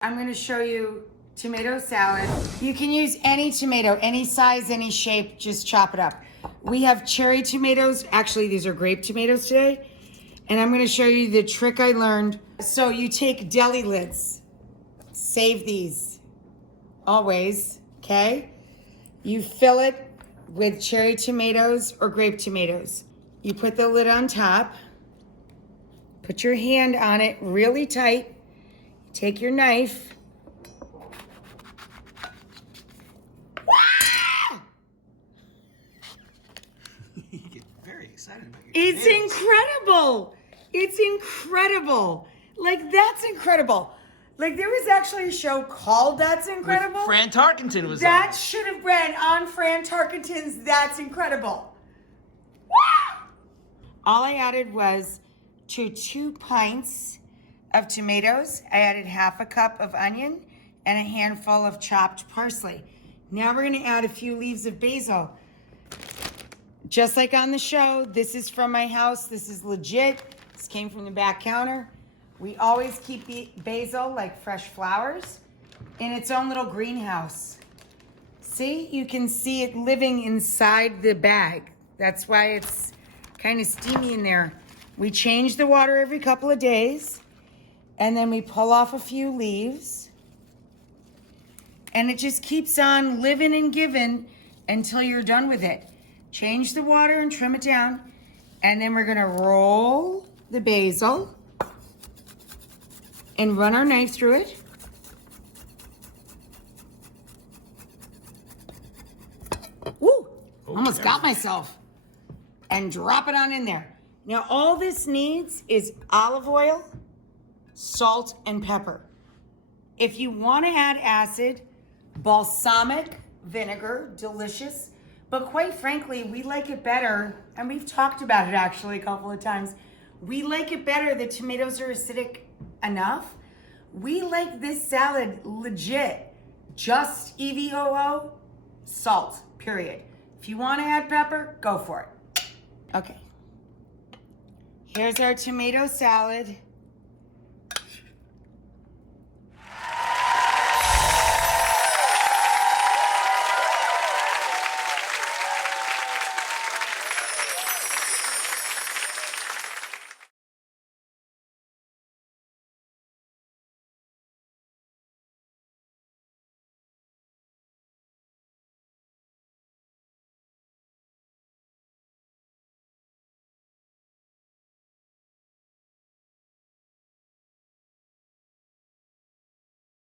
I'm going to show you tomato salad. You can use any tomato, any size, any shape, just chop it up. We have cherry tomatoes. Actually, these are grape tomatoes today. And I'm going to show you the trick I learned. So you take deli lids. Save these always, okay? You fill it with cherry tomatoes or grape tomatoes. You put the lid on top. Put your hand on it really tight. Take your knife. You get very excited about your It's tomatoes. incredible. It's incredible. Like, that's incredible. Like, there was actually a show called That's Incredible. With Fran Tarkenton was That on. should have been on Fran Tarkenton's That's Incredible. All I added was to 2 pints of tomatoes. I added half a cup of onion and a handful of chopped parsley. Now we're gonna add a few leaves of basil. Just like on the show, this is from my house. This is legit. This came from the back counter. We always keep basil, like fresh flowers, in its own little greenhouse. See, you can see it living inside the bag. That's why it's kind of steamy in there. We change the water every couple of days, and then we pull off a few leaves, and it just keeps on living and giving until you're done with it. Change the water and trim it down, and then we're gonna roll the basil and run our knife through it. Woo! Almost got myself. And drop it on in there. Now all this needs is olive oil, salt, and pepper. If you want to add acid, balsamic vinegar, delicious. But quite frankly, we like it better, and we've talked about it actually a couple of times. We like it better. The tomatoes are acidic enough. We like this salad legit. Just EVOO, salt, period. If you want to add pepper, go for it. Okay. Here's our tomato salad.